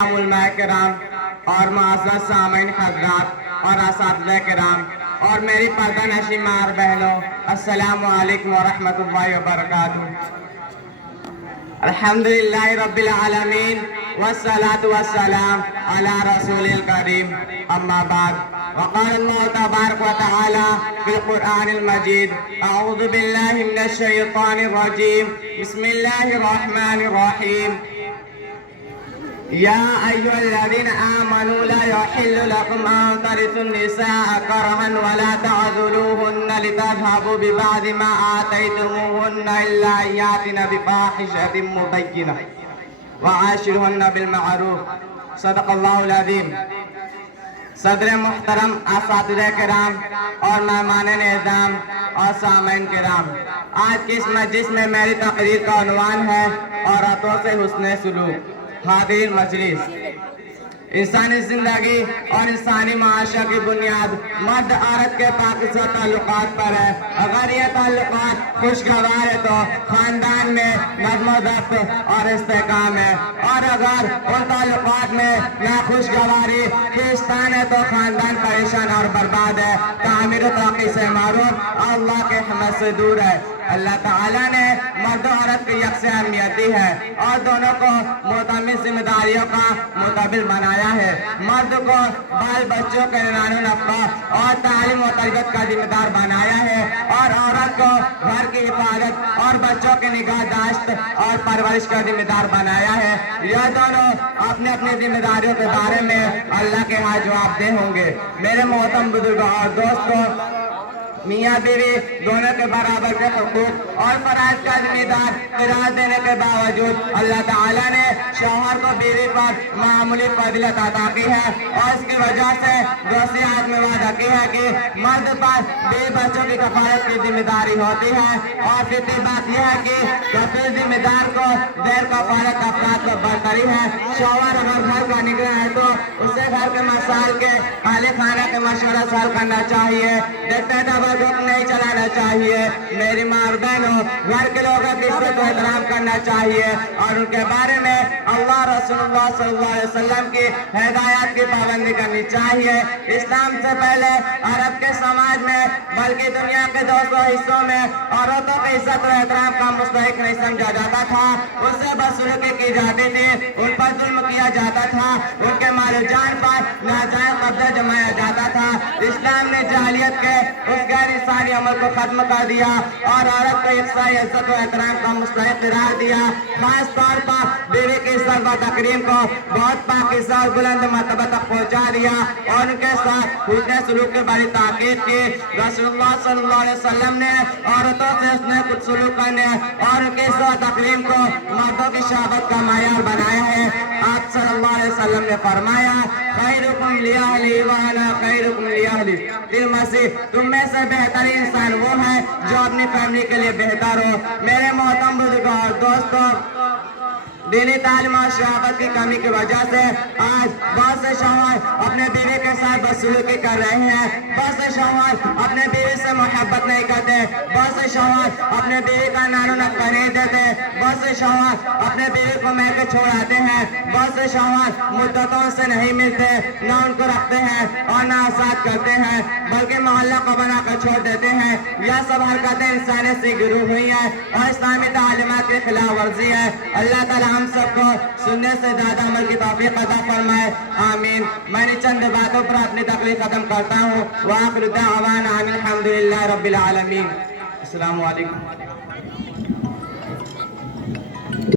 علماء کرام اور معزز سامعین حضرات اور اساتذہ کرام اور میری پردہ نشین ماں بہنوں، السلام علیکم ورحمۃ اللہ وبرکاتہ۔ الحمدللہ رب العالمین والصلاة والسلام علی رسول الکریم، اما بعد، وقال اللہ تبارک وتعالی فی القرآن المجید، اعوذ باللہ من الشیطان الرجیم، بسم اللہ الرحمن الرحیم۔ یا ایھا الذین آمنوا لا یحل لکم ان ترثوا النساء کرہا ولا تعضلوہن لتذہبوا ببعض ما آتیتموہن الا ان یأتین بفاحشۃ مبینہ وعاشروہن بالمعروف، صدق اللہ العظیم۔ صدر محترم، اساتذہ کرام اور مہمان اعظام اور سامعین کرام، آج کی اس مجلس میں میری تقریر کا عنوان ہے عورتوں سے حسن سلوک۔ حاضرین مجلس، انسانی زندگی اور انسانی معاشرہ کی بنیاد مرد عورت کے پاکیزہ تعلقات پر ہے۔ اگر یہ تعلقات خوشگوار ہے تو خاندان میں نظم و ضبط اور استحکام ہے، اور اگر ان تعلقات میں ناخوشگواری کھینچتان ہے تو خاندان پریشان اور برباد ہے، تعمیر و ترقی سے معروف، اللہ کے رحمت سے دور ہے۔ اللہ تعالیٰ نے مرد و عورت کی یکساں اہمیت دی ہے اور دونوں کو معتمد ذمہ داریوں کا متبادل بنایا ہے۔ مرد کو بال بچوں کے نان و نفقہ اور تعلیم و تربیت کا ذمہ دار بنایا ہے، اور عورت کو گھر کی حفاظت اور بچوں کی نگاہ داشت اور پرورش کا ذمہ دار بنایا ہے۔ یہ دونوں اپنے اپنی ذمہ داریوں کے بارے میں اللہ کے ہاں جواب دہ ہوں گے۔ میرے محترم بزرگوں اور دوستوں، میاں بیوی دونوں کے برابر کے حقوق اور فرائض کا ذمہ دار قرار دینے کے باوجود اللہ تعالیٰ نے شوہر کو بیوی پر معمولی فضیلت عطا کی ہے، اور اس کی وجہ سے دوسری آیت میں وعدہ کی ہے کہ مرد پر بیوی بچوں کی کفالت کی ذمہ داری ہوتی ہے، اور فطری بات یہ ہے کہ کفیل ذمہ دار کو دیر کفالت افراد کو برتری ہے۔ شوہر اگر گھر کا نگراں ہے تو اسے گھر کے مسائل کے اہل خانہ کے مشورہ سے حل کرنا چاہیے، دیکھتے دکھ نہیں چلانا چاہیے۔ میری ماں اور بہنوں، گھر کے لوگوں کی عزت و احترام کرنا چاہیے اور ان کے بارے میں اللہ رسول اللہ صلی اللہ علیہ وسلم کی ہدایات کی پابندی کرنی چاہیے۔ اسلام سے پہلے عرب کے سماج میں بلکہ دنیا کے دوسروں حصوں میں عورتوں کی عزت و احترام کا مستحق نہیں سمجھا جاتا تھا، ان سے بدسلوکی کی جاتی تھی، ان پر ظلم کیا جاتا تھا، ان کے مال و جان پر ناجائز قبضہ جمایا جاتا تھا۔ اسلام نے جاہلیت کے اس غیر انسانی عمل کو ختم کر دیا اور عورت کو یکساں عزت و احترام کا مستحق قرار دیا۔ خاص طور پر بیوی کی عزت و تکریم کو بہت پاکیزہ اور بلند مرتبہ تک پہنچا دیا اور ان کے ساتھ حسن سلوک کی بڑی تاکید کی۔ رسول اللہ صلی اللہ علیہ وسلم نے عورتوں سے حسن سلوک کرنے اور ان کی عزت و تکریم کو مردوں کی شہوت کا معیار بنایا ہے۔ آپ صلی اللہ علیہ وسلم نے فرمایا، خیرکم لأہلی وانا خیرکم لأہلی، فی المسیح، تم میں سے بہترین انسان وہ ہے جو اپنی فیملی کے لیے بہتر ہو۔ میرے محترم بزرگوں اور دوستوں، دینی تعلیم اور شہادت کی کمی کی وجہ سے آج بہت سے شوہر اپنے بیوی کے ساتھ بدسلوکی کر رہے ہیں، بہت سے شوہر اپنے بیوی سے محبت نہیں کرتے، بہت سے شوہر اپنے بیوی کا نان و نفقہ نہیں دیتے، بہت سے شوہر اپنے بیوی کو میکے چھوڑاتے ہیں، بہت سے شوہر مدتوں سے نہیں ملتے، نہ ان کو رکھتے ہیں اور نہ آزاد کرتے ہیں بلکہ محلہ کو بنا کر چھوڑ دیتے ہیں۔ یہ سب حرکتیں انسانیت سے گرو ہوئی ہیں اور اسلامی تعلیمات کی خلاف ورزی ہے۔ اللہ تعالیٰ ہم سب کو سننے سے زیادہ عمل کی توفیق عطا فرمائے، آمین۔ میں نے چند باتوں پر اپنی تقریر ختم کرتا ہوں۔ وآخر دعوانا ان الحمدللہ رب العالمین۔ السلام علیکم۔